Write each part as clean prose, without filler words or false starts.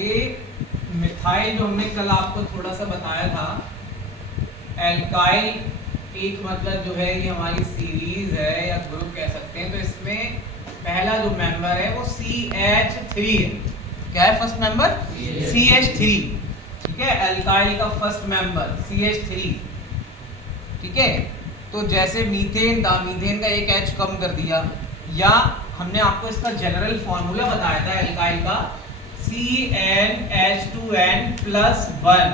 ये मिथाइल जो हमने कल आपको थोड़ा सा बताया था, एल्काइल एक मतलब जो है ये हमारी सीरीज है या ग्रुप कह सकते हैं। तो इसमें पहला जो मेंबर है वो CH3 है। क्या है फर्स्ट मेंबर? CH3। ठीक है, एल्काइल का फर्स्ट मेंबर CH3। ठीक है, तो जैसे मीथेन था, मीथेन का एक H कम कर दिया, या हमने आपको इसका जनरल फॉर्मूला बताया था एल्काइल का CnH2n+1।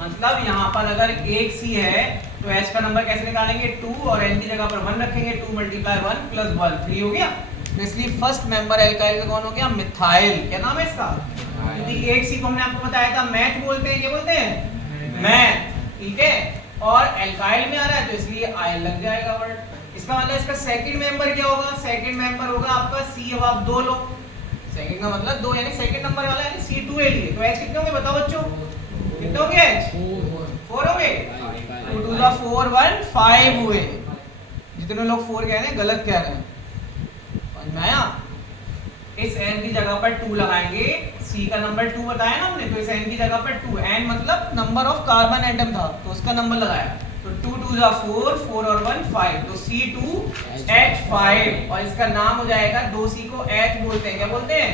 मतलब यहाँ पर अगर एक C है तो H का नंबर कैसे निकालेंगे? 2, और N की जगह पर 1 रखेंगे। 2 × 1 + 1 3 हो गया। तो इसलिए फर्स्ट मेंबर एल्काइल का कौन हो गया? मिथाइल। क्या नाम है इसका? क्योंकि एक C को हमने आपको बताया था मैथ बोलते हैं। क्या बोलते हैं? मैथ। ठीक है, और एल्काइल में आ रहा है तो इसलिए आयल लग जाएगा वर्ड। इसका मतलब इसका सेकंड मेंबर क्या होगा? सेकंड मेंबर होगा आपका C। अब आप दो लो, सेकंड का मतलब दो, यानी सेकंड नंबर वाला यानी C2 ले लिए। तो H कितने होंगे बताओ बच्चों? कितने होंगे H? 4 होंगे। 2 × 2 = 4 1 5 हुए। जितने लोग 4 कह रहे हैं गलत कह रहे हैं, समझ में आया? इस n की जगह पर 2 लगाएंगे। C का नंबर 2 बताया ना हमने, तो इस n की जगह पर 2, n मतलब नंबर ऑफ कार्बन एटम था तो उसका नंबर लगाया। तो 2 × 2 = 4, 4 और 1 5, तो C2H5। और इसका नाम हो जाएगा, 2C को H बोलते हैं। क्या बोलते हैं?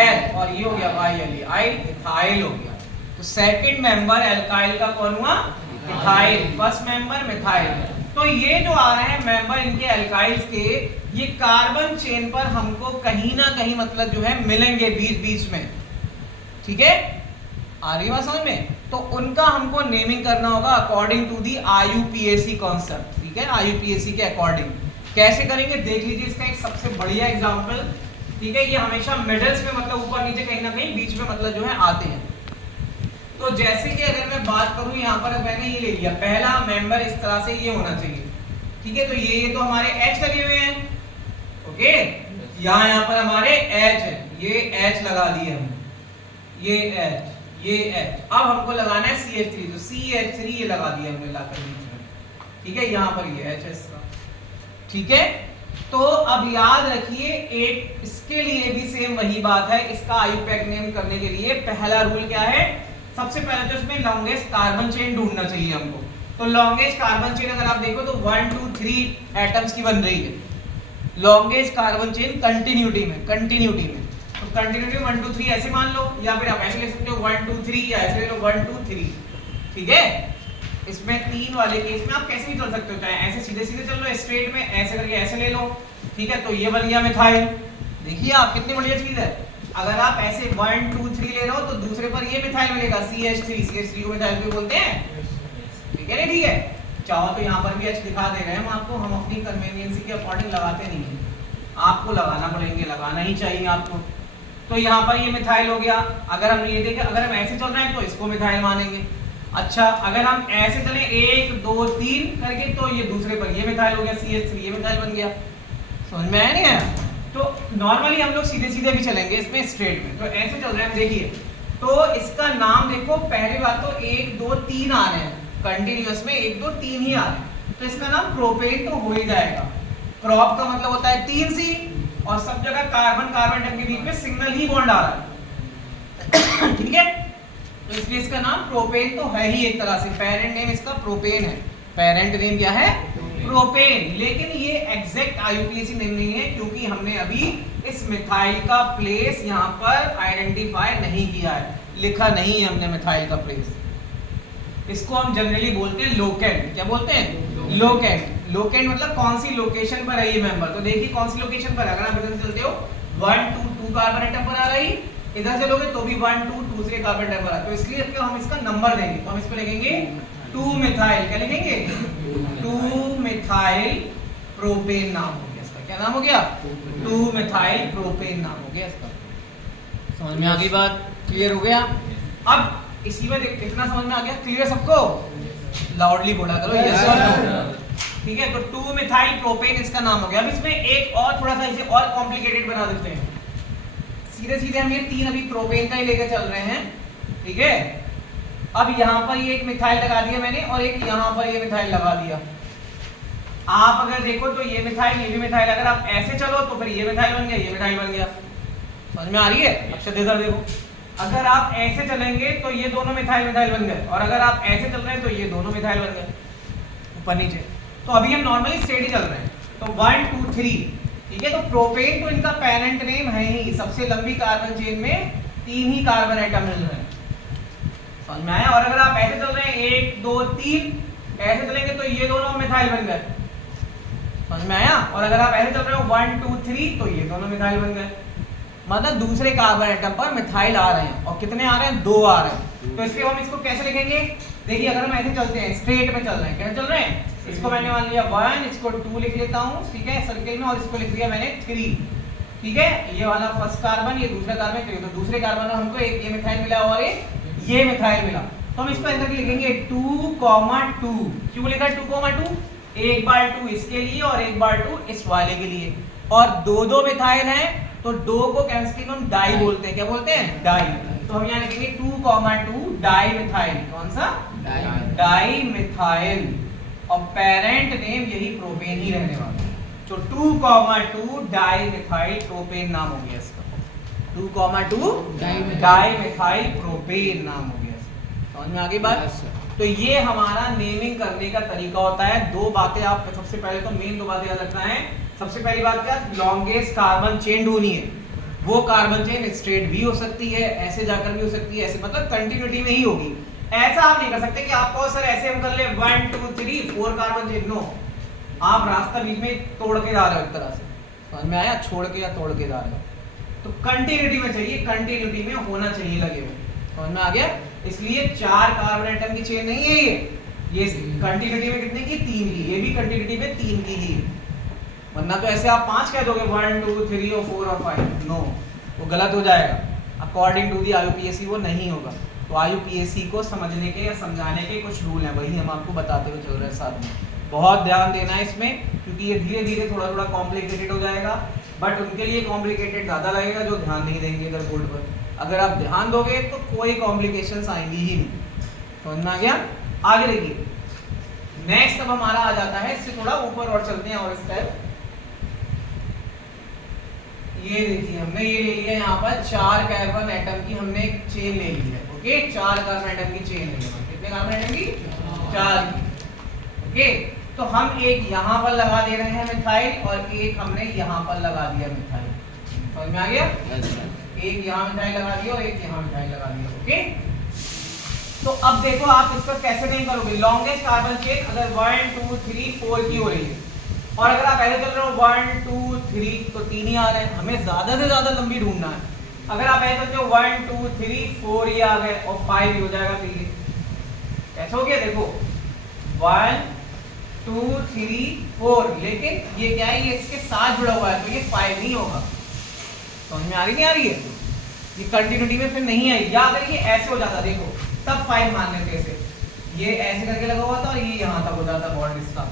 H। और ये हो गया इथाइल हो गया। तो सेकंड मेंबर एल्काइल का कौन हुआ? इथाइल। First member methyl. तो ये जो आ रहे हैं मेंबर इनके एल्काइल्स के, ये कार्बन चेन पर हमको कहीं ना कहीं मतलब जो है मिलेंगे बीच बीच में। ठीक है, आ रही बात समझ में? तो उनका हमको नेमिंग करना होगा according to the IUPAC concept. ठीक है, IUPAC के अकॉर्डिंग कैसे करेंगे देख लीजिए। इसका एक सबसे बढ़िया एग्जांपल, ठीक है, ये हमेशा मिडल्स में मतलब ऊपर नीचे कहीं ना कहीं बीच में मतलब जो है आते हैं। तो जैसे कि अगर मैं बात करूं, यहाँ पर मैंने ये ले लिया पहला मेंबर, इस तरह से ये होना चाहिए। ठीक है, तो ये तो हमारे H लगे हुए हैं। ओके, यहाँ पर हमारे H है, ये H लगा दिए हम, ये H, ये H। अब हमको लगाना है CH3, तो CH3 ये लगा दिया हमने लाकर बीच में। ठीक है, यहाँ पर ये H है इसका। ठीक है, तो अब याद रखिए एक इसके लिए भी सेम वही बात है। इसका IUPAC नेम करने के लिए पहला रूल क्या है? सबसे पहले तो इसमें लॉन्गेस्ट कार्बन चेन ढूंढना चाहिए हमको। तो लॉन्गेस्ट कार्बन चेन अगर आप देखो तो 1 2 3 एटम्स की बन रही है लॉन्गेस्ट कार्बन चेन कंटिन्यूटी में। तो कंटिन्यूटी में 1 2 3 ऐसे मान लो, या फिर आप ऐसे ले सकते हो 1 2 3, या ऐसे ले लो 1 2 3। ठीक है, इसमें 3 वाले केस में आप कैसे भी चल सकते हो, चाहे ऐसे सीधे सीधे चल लो स्ट्रेट में, ऐसे करके ऐसे ले लो। ठीक है, तो ये बन गया मिथाइल। देखिए आप कितनी बढ़िया चीज है। अगर आप ऐसे 1 2 3 ले रहे हो तो दूसरे पर ये मिथाइल मिलेगा CH3 को मिथाइल क्यों बोलते हैं? ठीक है, ठीक है। चाहो तो यहाँ पर भी H दिखा दे रहे हैं हम आपको, हम अपनी कन्वीनियंस के अकॉर्डिंग लगाते नहीं हैं, आपको लगाना पड़ेंगे, लगाना ही चाहिए आपको। तो यहाँ पर ये मिथाइल हो गया। अगर हम ये देखें, अगर हम ऐसे चल रहे हैं तो इसको मिथाइल मानेंगे। अच्छा, अगर हम ऐसे चले 1 2 3 करके, तो ये दूसरे पर ये मिथाइल हो गया CH3, ये मिथाइल बन गया। समझ में आया नहीं आया? तो नॉर्मली हम लोग सीधे सीधे भी चलेंगे इसमें स्ट्रेट में, तो ऐसे चल रहे हैं देखिए। तो इसका नाम देखो, पहली बात तो 1 2 3 आ रहे हैं कंटिन्यूअस में, 1 2 3 ही आ रहे हैं, तो इसका नाम प्रोपेन तो हो ही जाएगा। प्रोप का मतलब होता है 3C, और सब जगह कार्बन कार्बन एटम के बीच में सिंगल ही बॉन्ड आ रहा है। ठीक है, तो इसलिए इसका नाम प्रोपेन तो है ही एक तरह से। पेरेंट नेम इसका प्रोपेन है, पेरेंट नेम क्या है? प्रोपेन। लेकिन ये एग्जैक्ट IUPAC नेम नहीं है, क्योंकि हमने अभी इस मिथाइल का प्लेस यहाँ पर आइडेंटिफाई नहीं किया है, लिखा नहीं है हमने मिथाइल का प्लेस। इसको हम जनरली बोलते हैं लोकेंट। क्या बोलते हैं? लोकेंट। लोकेंट मतलब कौन सी लोकेशन पर है ये मेंबर। तो देखिए कौन सी लोकेशन पर, अगर आप इधर से चलते हो 1 2 कार्बन एटम पर आ रही, इधर चलोगे तो भी 1 2 दूसरे कार्बन एटम पर आ, तो इसलिए हम इसका नंबर देंगे, तो हम इसको लिखेंगे 2 मिथाइल। क्या लिखेंगे? 2 मिथाइल प्रोपेन नाम हो गया इसका। क्या नाम हो गया? 2 मिथाइल प्रोपेन नाम हो गया इसका। समझ में आ गई बात? क्लियर हो गया? अब इसी में इतना समझ में आ गया? क्लियर सबको? लाउडली बोला करो यस और नो। ठीक है, तो 2 मिथाइल प्रोपेन इसका नाम हो गया। अब इसमें एक और थोड़ा सा इसे और कॉम्प्लिकेटेड बना देते हैं। सीधे सीधे हम ये 3 अभी प्रोपेन का ही लेकर चल रहे हैं। ठीक है, अब यहाँ पर ये एक मिथाइल लगा दिया मैंने, और एक यहाँ पर ये मिथाइल लगा दिया। आप अगर देखो तो ये मिथाइल, ये भी मिथाइल, अगर आप ऐसे चलो तो फिर ये मिथाइल बन गया, ये मिथाइल बन गया। समझ में आ रही है? अच्छा इधर देखो, अगर आप ऐसे चलेंगे तो ये दोनों मिथाइल मिथाइल बन गए, और अगर आप ऐसे चल रहे हैं तो ये दोनों मिथाइल बन गए ऊपर नीचे। तो अभी हम नॉर्मली स्टेडी चल रहे हैं, तो 1 2 3, ठीक है। तो प्रोपेन तो इनका पेरेंट नेम है ही, सबसे लंबी कार्बन चेन में 3 ही कार्बन एटम मिल रहे हैं, समझ में आया। और अगर आप ऐसे चल रहे हैं 1 2 3 ऐसे चलेंगे तो ये दोनों मिथाइल बन गए, समझ में आया। और अगर आप ऐसे चल रहे हो 1 2 3 तो ये दोनों मिथाइल बन गए, मतलब दूसरे कार्बन एटम पर मिथाइल आ रहे हैं। और कितने आ रहे हैं? 2 आ रहे हैं। तो इसलिए हम इसको कैसे लिखेंगे? देखिए अगर हम ऐसे चलते हैं, स्ट्रेट में चल रहे हैं, कैसे चल रहे हैं, इसको मैंने मान लिया 1, इसको 2 लिख लेता हूँ, ठीक है, सर्किल में, और इसको लिख दिया मैंने 3, ठीक है। ये वाला फर्स्ट कार्बन, ये दूसरा कार्बन, तो दूसरे कार्बन में हमको एक ये मिथाइल मिला और एक ये मिथाइल मिला। तो हम इसको ऐसे करके लिखेंगे 2,2। क्यों लिखा 2,2? एक बार 2 इसके लिए और एक बार 2 इस वाले के लिए, और दो मिथाइल हैं तो 2 को केमिस्ट्री में हम डाई बोलते हैं। क्या बोलते हैं? डाई। तो हम यहाँ लिखेंगे 2,2 डाई मिथाइल। कौन सा? Di methyl. और पेरेंट नेम यही प्रोपेन ही रहने वाला है। तो 2,2 डाई मिथाइल प्रोपेन नाम हो गया इसका। 2,2 डाई मिथाइल प्रोपेन नाम हो गया। समझ में आ गई बात? तो ये हमारा नेमिंग करने का तरीका होता है। 2 बातें आप सबसे पहले तो मेन 2 बातें याद रखना है। सबसे पहली बात क्या? लॉन्गेस्ट कार्बन चेन ढूंढनी है। वो कार्बन चेन स्ट्रेट भी हो सकती है, ऐसे जाकर भी हो सकती है, ऐसे मतलब कंटिन्यूटी में ही होगी। ऐसा आप नहीं कर सकते कि आपको सर ऐसे हम कर ले 1 2 3 4 कार्बन चेन। नो, आप रास्ता बीच में तोड़ के जा रहे हो एक तरह से, समझ में आया? छोड़ के या तोड़ के जा रहे हो। तो कंटिन्यूटी में चाहिए, कंटिन्यूटी में होना चाहिए लगे हुए, समझ में आ गया? इसलिए 4 कार्बन एटम की चेन नहीं है ये कंटिन्यूटी में कितने की? 3 की। ये भी कंटिन्यूटी में 3 की ही, वरना तो ऐसे आप 5 कह दोगे 1 2 3 और 4 और 5। नो, वो गलत हो जाएगा। अकॉर्डिंग टू दी IUPAC वो नहीं होगा। तो IUPAC को समझने के या समझाने के कुछ रूल हैं, वही हम आपको बताते हुए चल रहे हैं साथ में। बहुत ध्यान देना है इसमें, क्योंकि ये धीरे धीरे थोड़ा कॉम्प्लिकेटेड हो जाएगा, बट उनके लिए कॉम्प्लिकेटेड ज़्यादा लगेगा जो ध्यान नहीं देंगे इधर बोर्ड पर। अगर आप ध्यान दोगे तो कोई कॉम्प्लिकेशंस आएंगी ही नहीं, समझ में आ गया? आगे देखिए, नेक्स्ट अब हमारा आ जाता है, इससे थोड़ा ऊपर और चलते हैं और स्टेप। ये देखिए हमने ये ले लिया यहाँ पर 4 कार्बन एटम की हमने एक चेन ले ली है। ओके, 4 कार्बन एटम की चेन ले ली है। कितने कार्बन एटम की? 4 की। ओके, तो हम एक यहाँ पर लगा दे रहे हैं मिथाइल, और एक हमने यहाँ पर लगा दिया मिथाइल। समझ में आ गया? एक यहाँ मिथाइल लगा दिया और एक यहाँ मिथाइल लगा दिया। ओके, तो अब देखो आप इसको कैसे नहीं करोगे। लॉन्गेस्ट कार्बन चेन अगर 1 2 3 4 की हो रही है, और अगर आप ऐसे चल रहे हो 1 2 3 तो 3 ही आ रहे हैं। हमें ज्यादा से ज्यादा लंबी ढूंढना है। अगर आप ऐसे चलते हो 1 2 3 4 ये आ गए और 5 ही हो जाएगा। फिर कैसे हो गया? देखो 1 2 3 4, लेकिन ये क्या है? ये इसके साथ जुड़ा हुआ है, तो ये 5 नहीं होगा। समझ में आ रही नहीं आ रही है? ये कंटिन्यूटी में फिर नहीं आई। या अगर ये ऐसे हो जाता, देखो तब 5 मान लेते ऐसे, ये ऐसे करके लगा हुआ था और ये यहाँ तक हो जाता बॉन्ड इसका।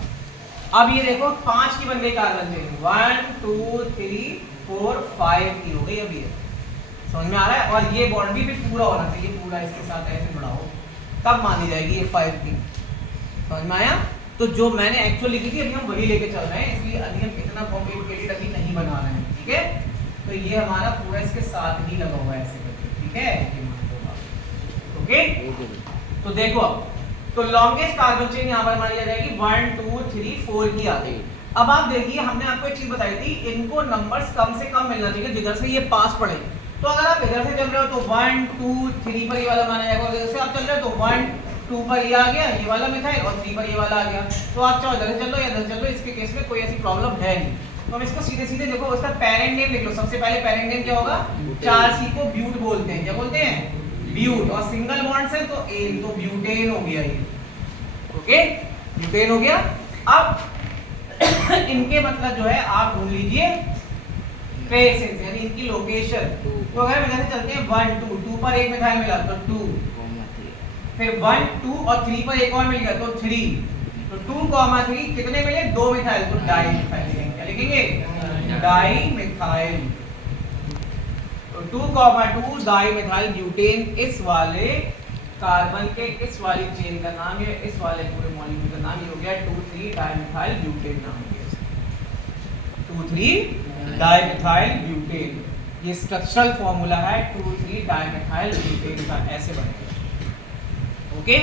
अब ये देखो 5 की बन गई कार्बन चेन, 1 2 3 4 5 की हो गई। अब ये समझ में आ रहा है? और ये बॉन्ड भी फिर पूरा होना चाहिए, पूरा इसके साथ ऐसे जुड़ा हो, तब मानी जाएगी ये 5 की। समझ में आया? तो जो मैंने एक्चुअल लिखी थी अभी हम वही लेके चल रहे हैं, इसलिए अभी हम इतना कॉम्प्लिकेटेड अभी नहीं बना रहे हैं। ठीक है, तो ये हमारा पूरा इसके साथ ही लगा हुआ है ऐसे करके। ठीक है, ओके। तो देखो तो लॉन्गेस्ट कार्बन चेन यहाँ पर मानी जाएगी 1 2 3 4 की आ गई। अब आप देखिए, हमने आपको एक चीज बताई थी, इनको नंबर्स कम से कम मिलना चाहिए जिधर से ये पास पड़े। तो अगर आप इधर से चल रहे हो तो 1 2 3 पर ये वाला माना जाएगा, और इधर से आप चल रहे हो तो 1 2 पर ये आ गया ये वाला मिथाइल, और 3 पर ये वाला आ गया। तो आप चाहो इधर से चल लो या इधर से चल लो, इसके केस में कोई ऐसी प्रॉब्लम है नहीं। तो हम इसको सीधे सीधे देखो, उसका पेरेंट नेम लिख लो। सबसे पहले पेरेंट नेम क्या होगा? 4C को ब्यूट बोलते हैं। क्या बोलते हैं? ब्यूट। और सिंगल बॉन्ड से तो एन, तो ब्यूटेन हो गया ये। ओके, ब्यूटेन हो गया। अब इनके मतलब जो है आप ढूंढ लीजिए ट्रेसेस, यानी इनकी लोकेशन। तो अगर हम जैसे चलते हैं 1 2 2 पर एक मिथाइल मिला तो 2, फिर 1 2 और 3 पर एक और मिल गया तो 3, तो 2 3 कितने मिले? 2 मिथाइल, तो डाई मिथाइल लिखेंगे। क्या लिखेंगे? Di methyl. तो 2 डाई मिथाइल ब्यूटेन, इस वाले कार्बन के इस वाली चेन का नाम, या इस वाले पूरे मॉलिक्यूल का नाम ये हो गया 2 3 डाइमिथाइल ब्यूटेन नाम हो गया। 2 3 डाइमिथाइल ब्यूटेन, ये स्ट्रक्चरल फॉर्मूला है 2 3 डाइमिथाइल इथाइल ब्यूटेन का ऐसे बनेगा। ओके,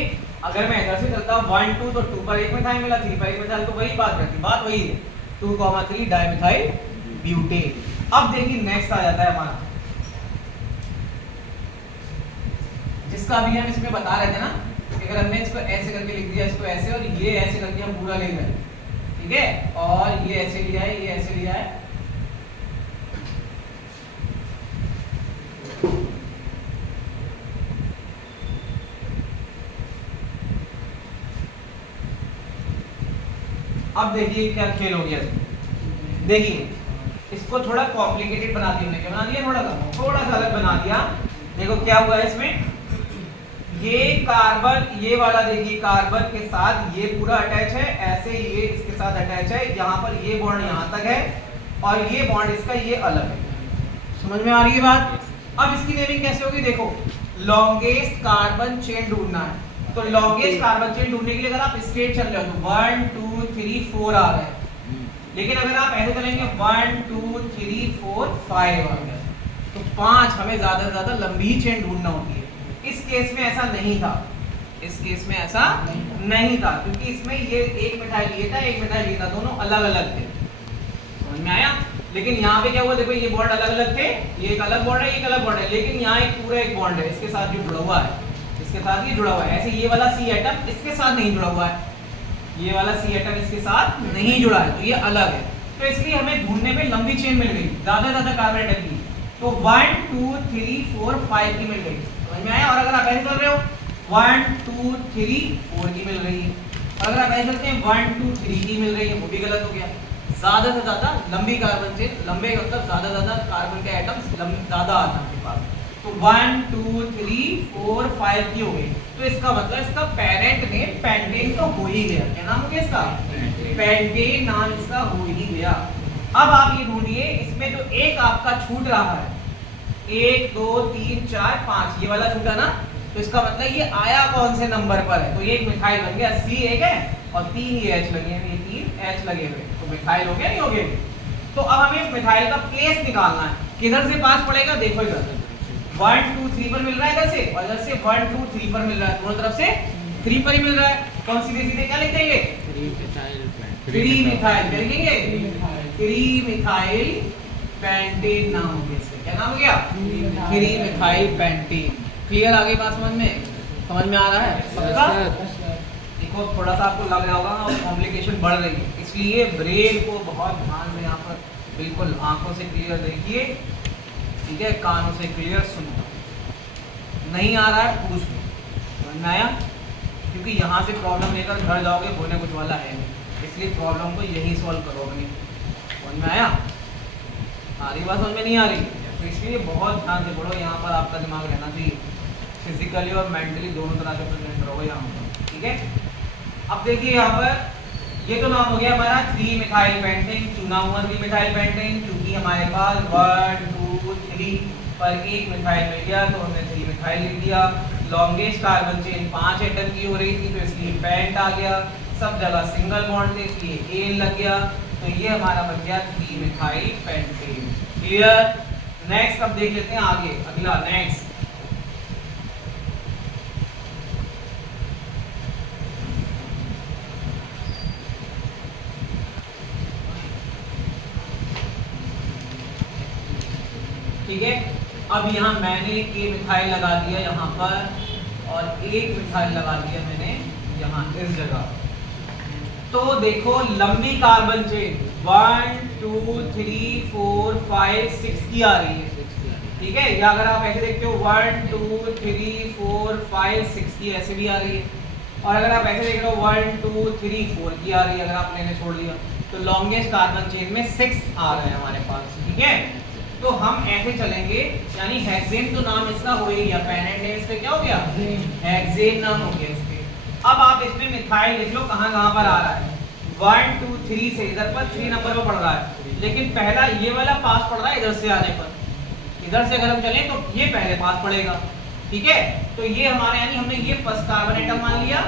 अगर मैं इधर से चलता हूँ 1 2 तो 2 पर एक मिथाइल मिला, 3 पर एक मिथाइल, तो वही बात रहती, बात वही है 2,3 डाइमिथाइल ब्यूटेन। अब देखिए नेक्स्ट आ जाता है हमारा, जिसका अभी हम इसमें बता रहे थे ना, अगर हमने इसको ऐसे करके लिख दिया, इसको ऐसे, और ये ऐसे करके हम पूरा लिख रहे हैं, ठीक है, और ये ऐसे लिया है, ये ऐसे लिया है, अब देखिए क्या खेल हो गया। देखिए इसको थोड़ा कॉम्प्लिकेटेड बना दिया हमने, क्या बना दिया, थोड़ा सा अलग बना दिया। देखो क्या हुआ है इसमें, ये कार्बन, ये वाला देखिए कार्बन के साथ ये पूरा अटैच है, ऐसे ये इसके साथ अटैच है, यहाँ पर ये बॉन्ड यहाँ तक है, और ये बॉन्ड इसका ये अलग है। समझ में आ रही है बात? अब इसकी नेमिंग कैसे होगी, देखो लॉन्गेस्ट कार्बन चेन ढूंढना है, तो लॉन्गेस्ट कार्बन चेन ढूंढने के लिए अगर आप स्ट्रेट चल रहे हो तो 1 2 3 4 आ गए, लेकिन अगर आप ऐसे चलेंगे 1 2 3 4 5 आ गया, तो 5 हमें ज्यादा से ज्यादा लंबी चेन ढूंढना होती है। इस केस में ऐसा नहीं था, इस केस में ऐसा नहीं था, क्योंकि इसमें ये एक मिथाइल ये था, एक मिथाइल ये था, दोनों अलग अलग थे। समझ में आया? लेकिन यहाँ पे क्या हुआ, देखो ये बॉन्ड अलग अलग थे, ये एक अलग बॉन्ड है, ये एक अलग बॉन्ड है, लेकिन यहाँ एक पूरा एक बॉन्ड है इसके साथ जो जुड़ा हुआ है, इसके साथ ये जुड़ा हुआ है। ऐसे ये वाला सी एटम इसके साथ नहीं जुड़ा हुआ है, ये वाला सी एटम इसके साथ नहीं जुड़ा है, तो ये अलग है। तो इसलिए हमें ढूंढने में लंबी चेन मिल गई, ज्यादा ज्यादा कार्बन एटम की, तो 1 2 3 4 5 की मिल गई। समझ में आया? और अगर आप ऐसे चल रहे हो 1 2 3 4 की मिल रही है, और अगर आप ऐसे चलते हैं 1 2 3 की मिल रही है, वो भी गलत हो गया। ज्यादा से ज्यादा लंबी कार्बन चेन, लंबे मतलब ज्यादा ज्यादा कार्बन के एटम्स ज्यादा आता है आपके पास, तो 1 2 3 4 5 की हो गई। तो इसका मतलब इसका पेरेंट ने पेंटेन तो हो ही गया, क्या नाम हो गया इसका, पेंटेन नाम इसका हो ही गया। अब आप ये ढूंढिए, इसमें जो एक आपका छूट रहा है 1 2 3 4 5, ये वाला छूटा ना, तो इसका मतलब ये आया कौन से नंबर पर है, तो ये एक मिथाइल बन गया, C एक है और 3 ये H लगे हैं, ये 3 H लगे हुए, तो मिथाइल हो गया, नहीं हो गया? तो अब हमें इस मिथाइल का प्लेस निकालना है, किधर से पास पड़ेगा, देखो इधर 1 2 3 पर मिल रहा है इधर से, और इधर से 1 2 3 पर मिल रहा है, दोनों तरफ से 3 पर ही मिल रहा है, तो हम सीधे सीधे क्या लिख देंगे, 3 मिथाइल क्या लिखेंगे, 3 मिथाइल पेंटेन नाम हो गया इसका, क्या नाम हो गया, 3 मिथाइल पेंटेन। क्लियर? आगे बात समझ में, समझ में आ रहा है पक्का? देखो थोड़ा सा आपको लग रहा होगा और कॉम्प्लिकेशन बढ़ रही है, इसलिए ब्रेन को बहुत ध्यान में यहाँ पर बिल्कुल आंखों से क्लियर देखिए, ठीक है, कानों से क्लियर सुनो, नहीं आ रहा है पूछ लो, समझ में आया? क्योंकि यहाँ से प्रॉब्लम लेकर घर जाओगे होने कुछ वाला है नहीं, इसलिए प्रॉब्लम को यही सॉल्व करो अपनी। समझ में आया? आ रही बात, समझ में नहीं आ रही? तो इसलिए बहुत ध्यान से पढ़ो, यहाँ पर आपका दिमाग रहना चाहिए, फिजिकली और मेंटली दोनों तरह से प्रेजेंट रहोगे यहाँ पर, ठीक है? अब देखिए यहाँ पर ये तो नाम हो गया हमारा 3 मिथाइल पेंटेन, चुना हुआ 3 मिथाइल पेंटेन, क्योंकि हमारे पास 1 2 3 पर एक मिथाइल मिल गया, तो हमने 3 मिथाइल लिख दिया। लॉन्गेस्ट कार्बन चेन 5 एटम की हो रही थी, तो इसलिए पेंट आ गया, सब जगह सिंगल बॉन्ड थे इसलिए एल लग गया, तो ये हमारा बन गया 3 मिथाइल पेंटेन। क्लियर? नेक्स्ट अब देख लेते हैं आगे, अगला नेक्स्ट, ठीक है। अब यहाँ मैंने एक मिथाइल लगा दिया यहाँ पर, और एक मिथाइल लगा दिया मैंने यहाँ इस जगह, तो देखो लंबी कार्बन चेन 1 2 3 4 5 6 की आ रही है, ठीक है, या अगर आप ऐसे देखते हो 1 2 3 4 5 6 की ऐसे भी आ रही है, और अगर आप ऐसे देख रहे हो 1 2 3 4 की आ रही है, अगर आप लेने छोड़ दिया तो लॉन्गेस्ट कार्बन चेन में 6 आ रहे हैं हमारे पास, ठीक है। तो हम ऐसे चलेंगे, यानी हेक्सेन तो नाम इसका हो ही गया, पेरेंट नेम इसका क्या हो गया, हेक्सेन नाम हो गया इसके। अब आप इसमें मिथाइल लिख लो, कहाँ कहाँ पर आ रहा है, 1 2 3 से इधर पर 3 नंबर पर पड़ रहा है, लेकिन पहला ये वाला पास पड़ रहा है इधर से आने पर, इधर से अगर हम चलें तो ये पहले पास पड़ेगा, ठीक है। तो ये हमारे यानी हमने ये फर्स्ट कार्बन एटम मान लिया,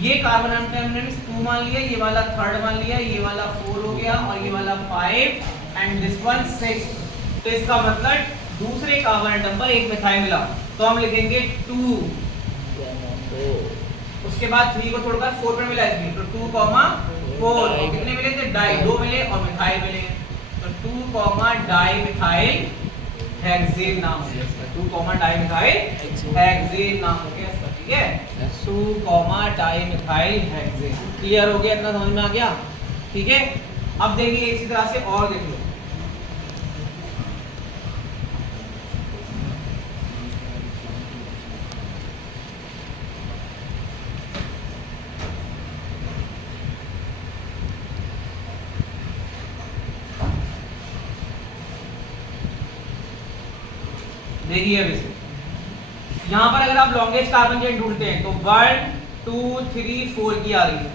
ये कार्बन एटम हमने 2 मान लिया, ये वाला 3rd मान लिया, ये वाला 4 हो गया, और ये वाला 5 एंड दिस वन 6। तो इसका मतलब दूसरे कार्बन एटम पर एक मिथाइल मिला, तो हम लिखेंगे 2, उसके बाद 3 को छोड़कर 4 पे मिला है, तो 2, 4 और कितने मिले थे, डाई 2 मिले और मिथाइल मिले, तो 2, डाई मिथाइल हेक्सेन नाम हो गया इसका, 2, डाई मिथाइल हेक्सेन नाम हो गया इसका, ठीक है, 2, डाई मिथाइल हेक्सेन। क्लियर हो गया, इतना समझ में आ गया, ठीक है। अब देखिए इसी तरह से और देख लो, देखिए अब इसे यहाँ पर अगर आप लॉन्गेस्ट कार्बन चेन ढूंढते हैं तो 1 2 3 4 की आ रही है,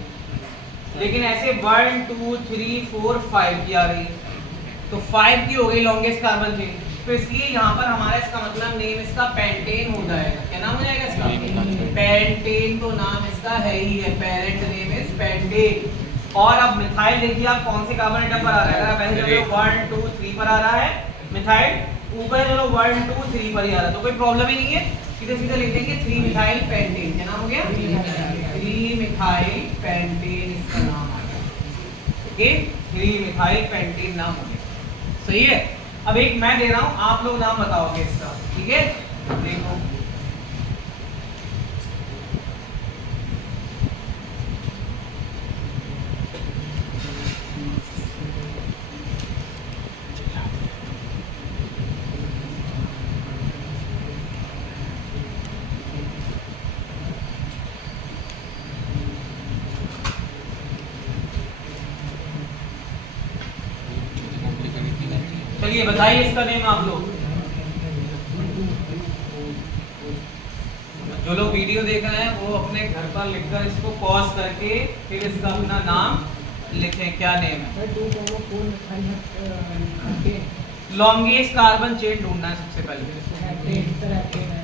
लेकिन ऐसे 1 2 3 4 5 की आ रही है, तो 5 की हो गई लॉन्गेस्ट कार्बन चेन, तो इसलिए यहाँ पर हमारा इसका मतलब नेम इसका पेंटेन हो जाएगा। क्या नाम हो जाएगा इसका, पेंटेन, तो नाम इसका है ही है, पेरेंट नेम इज पेंटेन। और अब मिथाइल देखिए आप कौन से कार्बन एटम पर आ रहा है, अगर पहले चलो 1 2 3 पर आ रहा है मिथाइल, ऊपर चलो 1 2 3 पर ही आ रहा है, तो कोई प्रॉब्लम ही नहीं है, सीधे सीधे लिख देंगे 3 मिथाइल पेंटेन। क्या नाम हो गया, 3 मिथाइल पेंटेन इसका नाम आ गया, ओके, 3 मिथाइल पेंटेन नाम हो गया, सही है। अब एक मैं दे रहा हूं, आप लोग नाम बताओगे इसका, ठीक है, देखो चलिए बताइए इसका नेम आप लोग, जो लोग वीडियो देख रहे हैं वो अपने घर पर लिखकर इसको पॉज करके फिर इसका अपना नाम लिखें, क्या नेम है। लॉन्गेस्ट कार्बन चेन ढूंढना है सबसे पहले,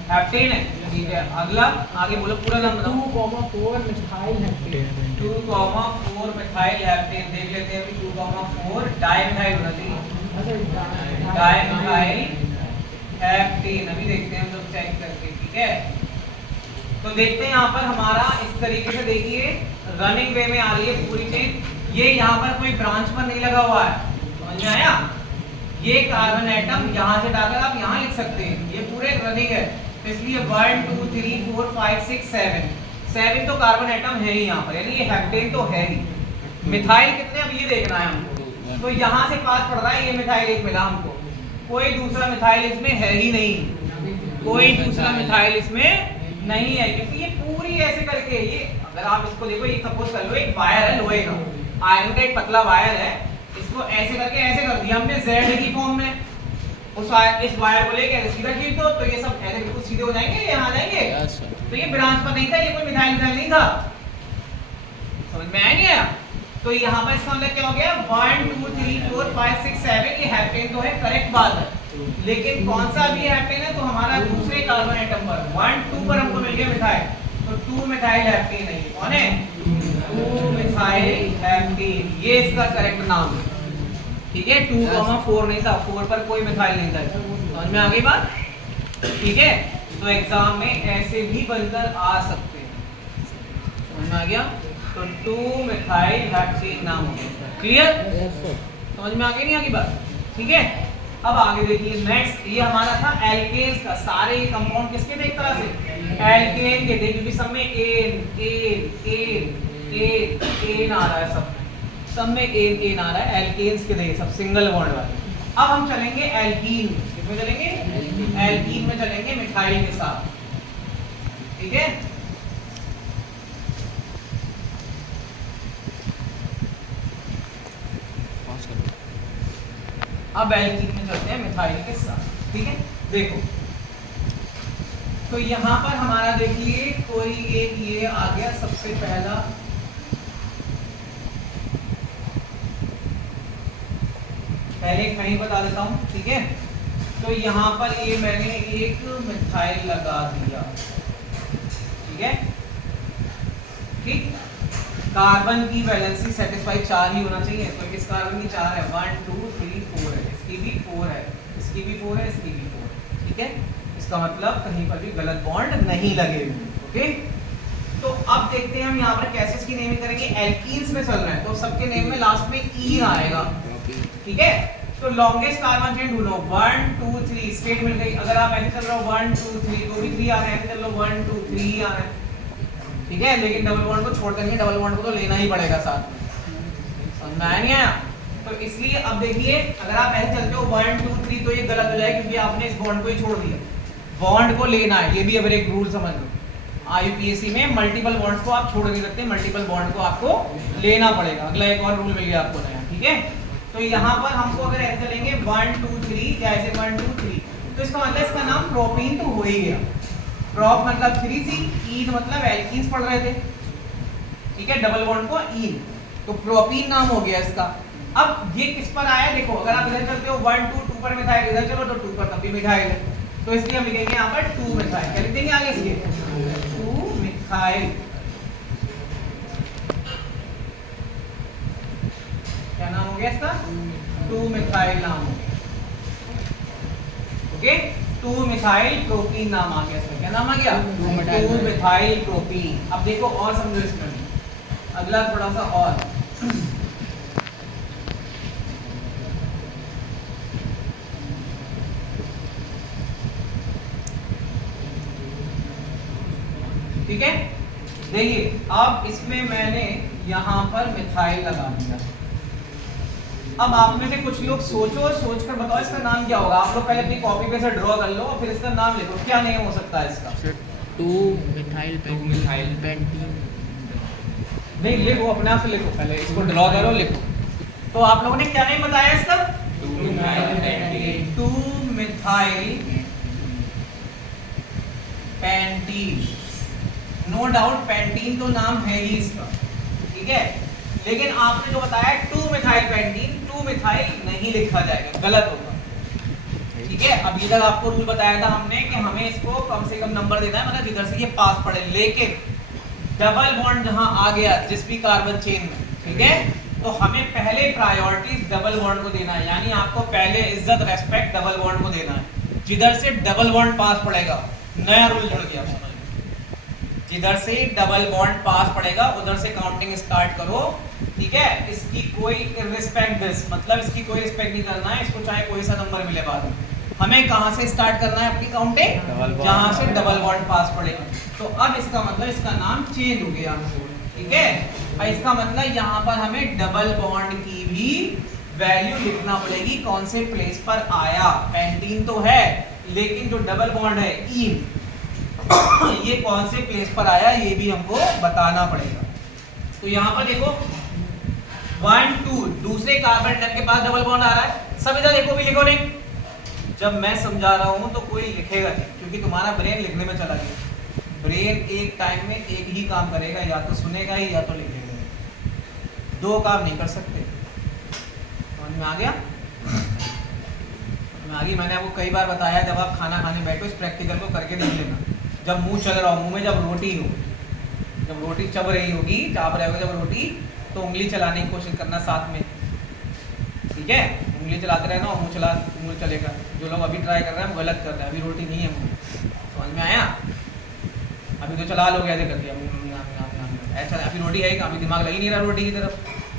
हेप्टेन है, ठीक है। अगला आगे बोलो, पूरा नाम बताओ। 2,4 मिथाइल हेप्टेन, 2,4 मिथाइल हेप्टेन, देख लेते हैं 2,4 डाई मिथाइल होना चाहिए, डाई मिथाइल हेप्टेन, अभी देखते हैं हम लोग चेक करके, ठीक है। तो देखते हैं यहाँ पर हमारा इस तरीके से, देखिए रनिंग वे में आ रही है पूरी चेन, ये यहाँ पर कोई ब्रांच पर नहीं लगा हुआ है, समझ में आया। ये कार्बन एटम यहाँ से डालकर आप यहाँ लिख सकते हैं, ये पूरे रनिंग है, तो इसलिए 1 2 3 4 5 6 7 तो कार्बन एटम है ही यहाँ पर, यानी ये हेप्टेन तो है ही। मिथाइल कितने, अब ये देखना है हमको, तो यहाँ से पास पड़ रहा है, ये मिथाइल एक मिला हमको, कोई दूसरा मिथाइल इसमें है ही नहीं, कोई दूसरा मिथाइल इसमें नहीं है, क्योंकि ये पूरी ऐसे करके, ये अगर आप इसको देखो, ये सपोज कर लो एक वायर है लोहे का, आयरन का एक पतला वायर है, इसको ऐसे करके ऐसे कर दिया हमने Z की फॉर्म में, इस वायर को लेके सीधा खींच दो, तो ये सब ऐसे बिल्कुल सीधे हो जाएंगे, यहाँ आ जाएंगे, तो ये ब्रांच पर नहीं था, ये कोई मिथाइल नहीं था, समझ में आया नहीं आया। तो यहाँ पर इसका मतलब क्या हो गया, 1 2 3 4 5 6 7, ये हेप्टेन तो है, करेक्ट बात है, लेकिन कौन सा भी हेप्टेन है, तो हमारा दूसरे कार्बन एटम पर 1 2 पर हमको मिल गया मिथाइल, तो 2 मिथाइल हेप्टेन है, कौन है, 2 मिथाइल हेप्टेन, ये इसका करेक्ट नाम है, ठीक है। 2,4 नहीं था, 4 पर कोई मिथाइल नहीं था, समझ में आ गई बात, ठीक है। तो एग्जाम में ऐसे भी बनकर आ सकते हैं, समझ में आ गया, तो 2 मिथाइल हेप्टेन नाम हो गया, क्लियर, समझ में आ गई नहीं आगे बात, ठीक है। अब आगे देखिए नेक्स्ट, ये हमारा था एल्केन्स का, सारे कंपाउंड किसके थे, एक तरह से एल्केन के थे, क्योंकि सब में एन एन एन एन आ रहा है, सब में एन एन आ रहा है, एल्केन्स के थे सब सिंगल बॉन्ड वाले। अब हम चलेंगे एल्कीन, किसमें चलेंगे, एल्कीन में चलेंगे मिथाइल के साथ, ठीक है। अब एल्कीन में चलते हैं मिथाइल के साथ, ठीक है। देखो तो यहाँ पर हमारा देखिए कोई एक ये आ गया सबसे पहला, पहले एक मैं ही बता देता हूँ, ठीक है। तो यहाँ पर ये मैंने एक मिथाइल लगा दिया, ठीक है, ठीक। कार्बन की वैलेंसी सेटिस्फाई 4 ही होना चाहिए, तो किस कार्बन की 4 है, 1 2 3 4 है, इसकी भी 4 है, इसकी भी 4 है, इसकी भी 4 है, ठीक है। इसका मतलब कहीं पर भी गलत बॉन्ड नहीं लगे हुए। ओके, तो अब देखते हैं हम यहाँ पर कैसे इसकी नेमिंग करेंगे। एल्कीन्स में चल रहे हैं तो सबके नेम में लास्ट में ईन आएगा, ठीक है। तो लॉन्गेस्ट कार्बन चेन ढूंढो, 1 2 3 स्टेट मिल गई। अगर आप ऐसे चल रहे हो 1 2 3 तो भी 3 आ रहे हैं, ऐसे चल रहे हो 1 2 3 आ रहे हैं, ठीक है। लेकिन डबल बॉन्ड को छोड़ देंगे, डबल बॉन्ड को तो लेना ही पड़ेगा साथ में, समझ में आया नहीं आया? तो इसलिए अब देखिए अगर आप ऐसे चलते हो 1 2 3 तो ये गलत हो जाएगा क्योंकि आपने इस बॉन्ड को ही छोड़ दिया। बॉन्ड को लेना है, ये भी अब एक रूल समझ लो। IUPAC में मल्टीपल बॉन्ड्स को आप छोड़ नहीं सकते, मल्टीपल बॉन्ड को आपको लेना पड़ेगा। अगला एक और रूल मिल गया आपको नया, ठीक है। तो यहाँ पर हमको अगर ऐसे चलेंगे 1 2 3 जैसे 1 2 3 तो इसका मतलब इसका नाम प्रोपीन तो हो ही गया। प्रोप मतलब 3C, ईन मतलब एल्कीन्स पढ़ रहे थे, ठीक है, डबल बॉन्ड को ईन, तो प्रोपीन नाम हो गया इसका। अब ये किस पर आया देखो, अगर आप इधर चलते हो 1 2 2 पर मिथाइल, इधर चलो तो 2 पर तब भी मिथाइल है, तो इसलिए हम लिखेंगे यहाँ पर 2 मिथाइल। क्या लिख देंगे आगे इसके 2 मिथाइल। क्या नाम हो गया इसका? 2 मिथाइल नाम हो गया। ओके, 2 मिथाइल प्रोपीन नाम आ गया इसका। क्या नाम आ गया? 2 मिथाइल प्रोपीन। अब देखो और समझो इसमें, अगला थोड़ा सा और ठीक है। देखिए अब इसमें मैंने यहाँ पर मिथाइल लगा दिया। अब आप में से कुछ लोग सोचो और सोच कर बताओ इसका नाम क्या होगा। आप लोग पहले अपनी कॉपी पे से ड्रॉ कर लो और फिर इसका नाम लिखो, क्या नेम हो सकता है इसका? 2 मिथाइल पेंटीन। नहीं लिखो, अपने आप से लिखो, पहले इसको ड्रॉ करो, लिखो। तो आप लोगों ने क्या नेम बताया इसका? 2 methyl pentene. No doubt pentene तो नाम है ही इसका, ठीक है। लेकिन आपने जो बताया 2 मिथाइल पेंटीन, 2 मिथाइल नहीं लिखा जाएगा, गलत होगा, ठीक है। अब इधर आपको रूल बताया था हमने कि हमें इसको कम से कम नंबर देना है, मतलब इधर से ये पास पड़े। लेकिन डबल बॉन्ड जहां आ गया जिस भी कार्बन चेन में, ठीक है, तो हमें पहले प्रायोरिटी डबल बॉन्ड को देना है, यानी आपको पहले इज्जत रेस्पेक्ट डबल बॉन्ड को देना है। जिधर से डबल बॉन्ड पास पड़ेगा, नया रूल जुड़ गया, जिधर से डबल बॉन्ड पास पड़ेगा उधर से काउंटिंग स्टार्ट करो, ठीक है। इसकी कोई रिस्पेक्ट दिस, मतलब इसकी कोई रिस्पेक्ट नहीं करना है, इसको चाहे कोई सा नंबर मिले बाद में। हमें कहां से स्टार्ट करना है अपनी काउंटिंग? जहां से डबल बॉन्ड पास पड़ेगा। तो अब इसका मतलब इसका नाम चेंज हो गया, ठीक है। और इसका मतलब यहाँ पर हमें डबल बॉन्ड की भी वैल्यू लिखना पड़ेगी, कौन से प्लेस पर आया। पेंटीन तो है लेकिन जो डबल बॉन्ड है ईन, ये कौन से प्लेस पर आया ये भी हमको बताना पड़ेगा। तो यहाँ पर देखो 1 2 दूसरे कार्बन एटम के पास डबल बॉन्ड आ रहा है, सब इधर देखो भी, लिखो नहीं। जब मैं समझा रहा हूँ तो कोई लिखेगा नहीं, क्योंकि तुम्हारा ब्रेन लिखने में चला गया। ब्रेन एक टाइम में एक ही काम करेगा, या तो सुनेगा ही या तो लिखेगा, दो काम नहीं कर सकते। समझ में आ गया? मैंने आपको कई बार बताया, जब आप खाना खाने बैठो इस प्रैक्टिकल को करके देख लेना। जब मुंह चल रहा हो, मुंह में जब रोटी हो, जब रोटी चब रही होगी, चाप रहे हो जब रोटी, तो उंगली चलाने की कोशिश करना साथ में, ठीक है। उंगली चलाते रहना और मुंह चलेगा। जो लोग अभी ट्राई कर रहे हैं वो गलत कर रहे हैं, अभी रोटी नहीं है मुंह। समझ में आया? अभी तो चला लोगे, ऐसे कर दिया ऐसा, अभी रोटी है, अभी दिमाग लग ही नहीं रहा रोटी की तरफ।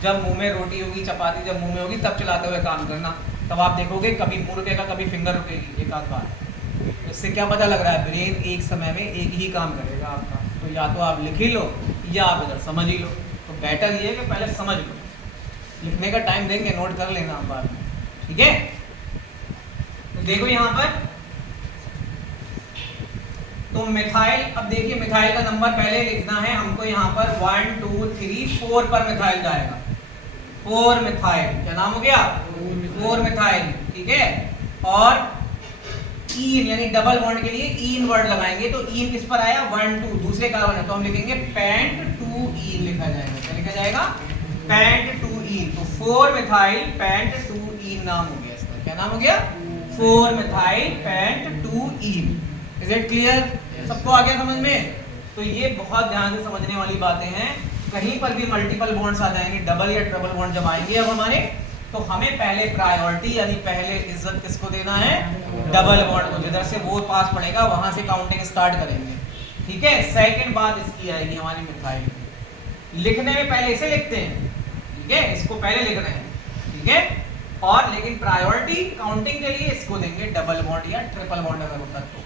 जब मुंह में रोटी होगी, चपाती जब मुंह में होगी, तब चलाते हुए काम करना। तब आप देखोगे कभी मुंह रुकेगा, कभी फिंगर रुकेगी, एक आध बार। इससे क्या पता लग रहा है? ब्रेन एक समय में एक ही काम करेगा आपका। तो या तो आप लिख ही लो या आप इधर समझ ही लो। तो बेटर ये है कि पहले समझ लो, लिखने का टाइम देंगे, नोट कर लेना आप बाद में, ठीक है। तो देखो यहाँ पर तो मिथाइल, अब देखिए मिथाइल का नंबर पहले लिखना है हमको। यहाँ पर 1 2 3 4 पर मिथाइल जाएगा। 4 मिथाइल, क्या नाम हो गया? 4 मिथाइल, ठीक है। और ईन यानी डबल बॉन्ड के लिए ईन वर्ड लगाएंगे, तो ईन किस पर आया? 1 2 दूसरे कार्बन है, तो हम लिखेंगे पेंट 2 ईन लिखा जाएगा। क्या लिखा जाएगा? पेंट 2 ईन। तो 4 मिथाइल पेंट 2 ईन नाम हो गया इसका। क्या नाम हो गया? 4 methyl pent 2 in. Is it clear? सबको आ गया समझ में? तो ये बहुत ध्यान से समझने वाली बातें हैं। कहीं पर भी मल्टीपल बॉन्ड्स आ जाएंगे, डबल या ट्रिपल बॉन्ड जब आएंगे अब हमारे, तो तो हमें पहले प्रायोरिटी यानी पहले इज्जत किसको देना है, डबल बॉन्ड को। जिधर से वो पास पड़ेगा वहां से काउंटिंग स्टार्ट करेंगे, ठीक है। सेकंड बात इसकी आएगी हमारी मिथाइल की। लिखने में पहले इसे लिखते हैं, ठीक है, इसको पहले लिख रहे हैं, ठीक है। और लेकिन प्रायोरिटी काउंटिंग के लिए इसको देंगे डबल बॉन्ड या ट्रिपल बॉन्ड अगर होता तो,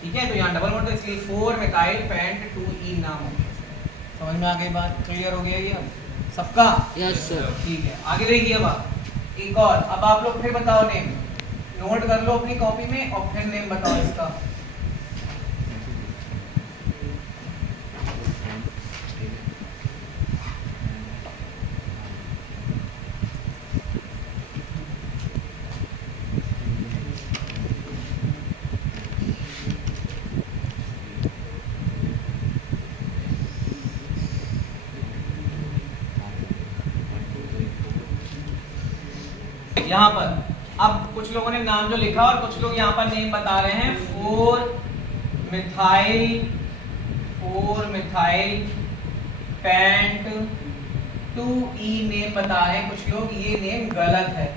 ठीक है। तो यहाँ डबल बॉन्ड तो इसलिए 4 मिथाइल पेंट 2 नाम हो गया। समझ में आ गई बात, क्लियर हो गया ये सबका? Yes sir. ठीक है, आगे देखिए अब एक और। अब आप लोग फिर बताओ नेम, नोट कर लो अपनी कॉपी में और फिर नेम बताओ इसका। यहाँ पर अब कुछ लोगों ने नाम जो लिखा और कुछ लोग यहाँ पर नेम बता रहे हैं। 4 मिथाइल पेंट 2 नेम बता रहे हैं कुछ लोग, ये नेम गलत है,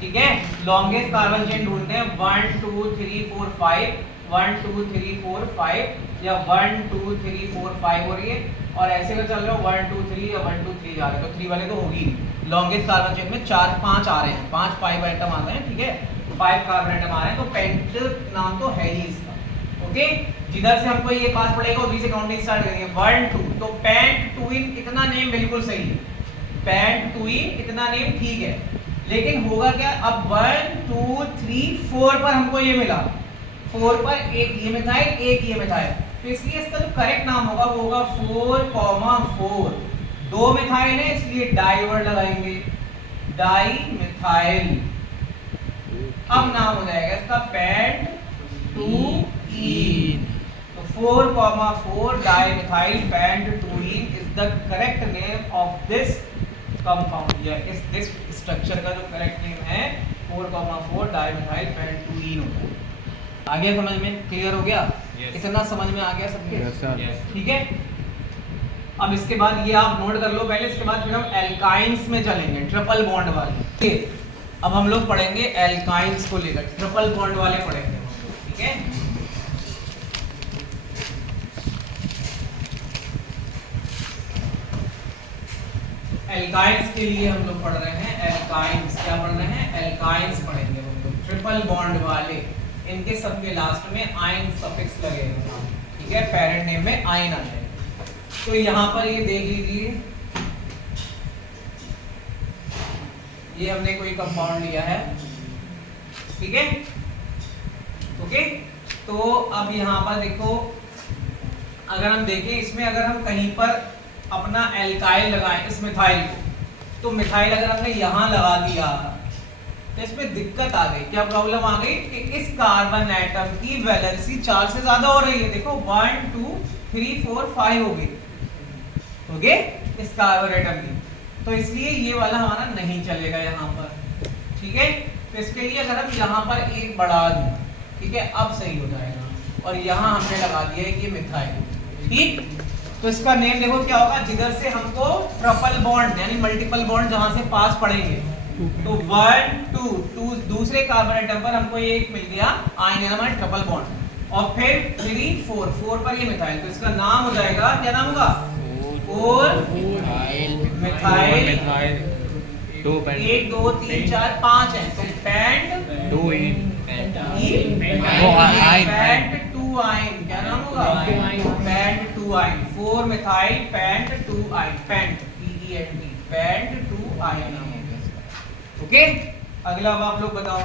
ठीक है। लॉन्गेस्ट कार्बन चेन ढूंढते हैं 1 2 3 4 5, 1 2 3 4 5 या 1 2 3 4 5 हो रही है, और ऐसे में चल रहे हो 1 2 3 या 1 2 3 जा रहे हैं, तो 3 वाले तो होगी। लॉन्गेस्ट कार्बन चेन में 4 5 आ रहे हैं, 5 आइटम आ रहे हैं, ठीक है, 5 कार्बन आइटम आ रहे हैं, तो पेंट नाम तो है ही इसका, ओके। जिधर से हमको ये पास पड़ेगा उसी से काउंटिंग स्टार्ट करेंगे 1 2, तो पेंट 2 इतना नेम बिल्कुल सही है, पेंट 2 इतना नेम ठीक है। लेकिन होगा क्या, अब 1 2 3 4 पर हमको ये मिला, 4 पर एक ये मिथाइल एक ये मिथाइल, तो इसलिए इसका जो करेक्ट नाम होगा वो होगा 4,4। 2 मिथाइल है इसलिए डाई वर्ड लगाएंगे, डाई मिथाइल। अब नाम हो जाएगा इसका पेंट 2 तो 4,4 di methyl pent 2 is the correct name of this compound, या इस दिस स्ट्रक्चर का जो करेक्ट नेम है 4,4 डाई मिथाइल पेंट 2 होता है। आ गया समझ में, क्लियर हो गया? yes. इतना समझ में आ गया सबके? yes, ठीक है। अब इसके बाद ये आप नोट कर लो पहले, इसके बाद फिर हम एल्काइंस में चलेंगे, ट्रिपल बॉन्ड वाले। ठीक, अब हम लोग पढ़ेंगे एल्काइंस को लेकर, ट्रिपल बॉन्ड वाले पढ़ेंगे, ठीक है। एल्काइंस के लिए हम लोग पढ़ रहे हैं एल्काइंस, क्या पढ़ रहे हैं? एल्काइंस पढ़ेंगे हम लोग, ट्रिपल बॉन्ड वाले। इनके सबके लास्ट में आयन सफिक्स लगेगा, ठीक है, पेरेंट नेम में आयन आ जाएगा। तो यहाँ पर ये देख लीजिए, ये हमने कोई कंपाउंड लिया है, ठीक है, ओके। तो अब यहाँ पर देखो, अगर हम देखें इसमें, अगर हम कहीं पर अपना एल्काइल लगाएं इस मिथाइल को, तो मिथाइल अगर हमने यहाँ लगा दिया तो इसमें दिक्कत आ गई। क्या प्रॉब्लम आ गई कि इस कार्बन एटम की वैलेंसी 4 से ज्यादा हो रही है। देखो 1 2 3 4 5 हो गई, ओके, इस कार्बन एटम की, तो इसलिए ये वाला हमारा नहीं चलेगा यहाँ पर, ठीक है। तो इसके लिए अगर हम यहाँ पर एक बढ़ा दें, ठीक है, अब सही हो जाएगा। और यहाँ हमने लगा दिया है कि मिथाइल, ठीक। तो इसका नेम देखो क्या होगा, जिधर से हमको ट्रिपल बॉन्ड यानी मल्टीपल बॉन्ड जहां से पास पड़ेंगे, तो 1 2 दूसरे कार्बन एटम पर हमको ये मिल गया आयन हमारा ट्रिपल बॉन्ड, और फिर 3 4 पर ये मिथाइल, तो इसका नाम हो जाएगा, क्या नाम होगा? 4 मिथाइल 1 2 3 4 5 है, तो पेंट 2 पेंट 2 आयन, क्या नाम होगा? Pent 2 yne, 4 methyl pent 2 yne, pent PENT pent 2 yne नाम हो गया इसका, ओके। अगला अब आप लोग बताओ।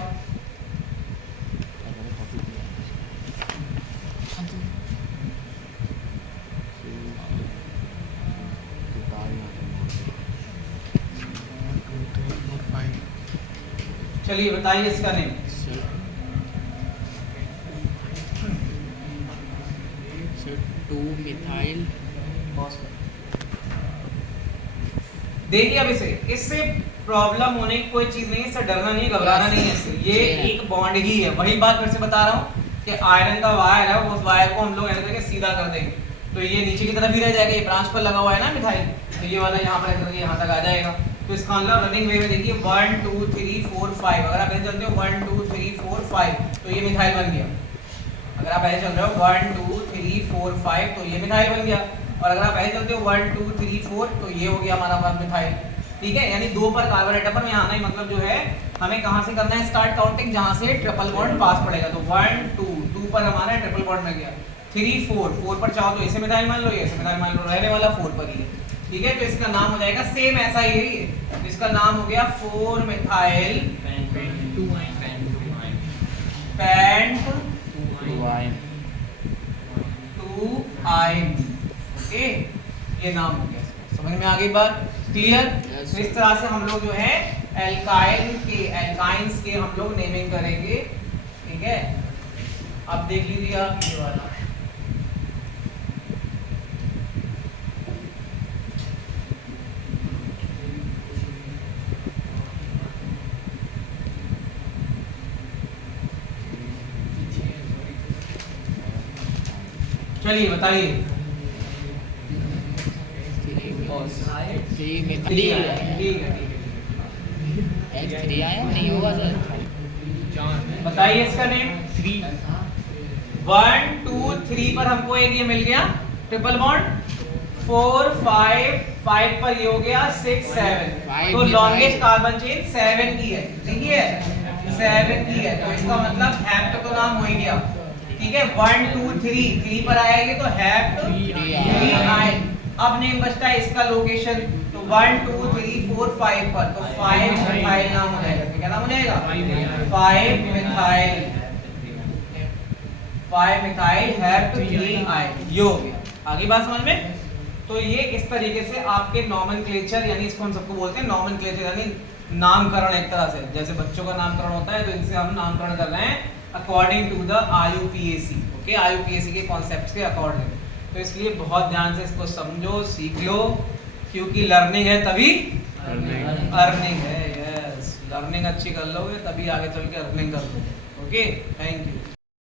चलिए बताइए इसका नेम। Sir 2 methyl. देखिए अब इससे प्रॉब्लम होने की कोई चीज नहीं है, इससे डरना नहीं है, घबराना नहीं है इससे, ये एक बॉन्ड ही है। वही बात फिर से बता रहा हूँ कि आयरन का वायर है, उस वायर को हम लोग ऐसे करके सीधा कर देंगे, तो ये नीचे की तरफ ही रह जाएगा, ये ब्रांच पर लगा हुआ है ना मिथाइल, तो ये वाला यहाँ पर ऐसे करके यहाँ तक आ जाएगा, तो इसका मतलब रनिंग वे में देखिए 1 2 3 4 5, अगर आप ऐसे चलते हो 1 2 3 4 5 तो ये मिथाइल बन गया। अगर आप ऐसे चल रहे हो 1 2 3 4 5 तो ये मिथाइल बन गया। और अगर आप ऐसे चलते हो 1 2 3 4 तो ये हो गया हमारा पास मिथाइल। ठीक है, यानी 2 पर कार्बन एटम में आना ही मतलब जो है हमें कहां से करना है स्टार्ट काउंटिंग, जहां से ट्रिपल बॉन्ड पास पड़ेगा। तो 1 2 2 पर हमारा ट्रिपल बॉन्ड मिल गया। 3 4 4 पर चाहो तो ऐसे मिथाइल मान लो, ऐसे मिथाइल मान लो, रहने वाला 4 पर ही है। ठीक है, तो इसका नाम हो जाएगा सेम ऐसा ही है, इसका नाम हो गया 4 मिथाइल पेंट 2 आयन। ओके, ये नाम हो गया इसका। समझ में आ गई बात? क्लियर? Yes, तो इस तरह से हम लोग जो है एल्काइंस के हम लोग नेमिंग करेंगे। ठीक है, अब देख लीजिए आप ये वाला। चलिए बताइए। 3 में ठीक है ठीक है। H3 आया नहीं होगा सर। बताइए इसका नेम। 1 2 3 पर हमको एक ये मिल गया ट्रिपल बॉन्ड। 4 5 5 पर ये हो गया 6 7, तो लॉन्गेस्ट कार्बन चेन 7 की है। देखिए 7 की है, तो इसका मतलब हैप्ट तो नाम हो ही गया। ठीक है, 1 2 3 3 पर आएगी तो हैप्ट 3 आयन। अब नेम बचता है इसका लोकेशन, तो 1 2 3 4 5 पर, तो 5 मिथाइल नाम हो जाएगा। क्या नाम हो जाएगा? 5 methyl. 5 methyl have to 3 yne. ये हो गया। आगे बात समझ में? तो ये इस तरीके से आपके नॉमेनक्लेचर, यानी इसको हम सबको बोलते हैं नॉमेनक्लेचर, यानी नामकरण एक तरह से, जैसे बच्चों का नामकरण होता है तो इनसे हम नामकरण कर रहे हैं according to the IUPAC। Okay, IUPAC के कॉन्सेप्ट्स के अकॉर्डिंग। तो इसलिए बहुत ध्यान से इसको समझो, सीख लो, क्योंकि लर्निंग है तभी अर्निंग है। यस, लर्निंग अच्छी कर लोगे तभी आगे चल के अर्निंग कर लोगे। Okay, thank you.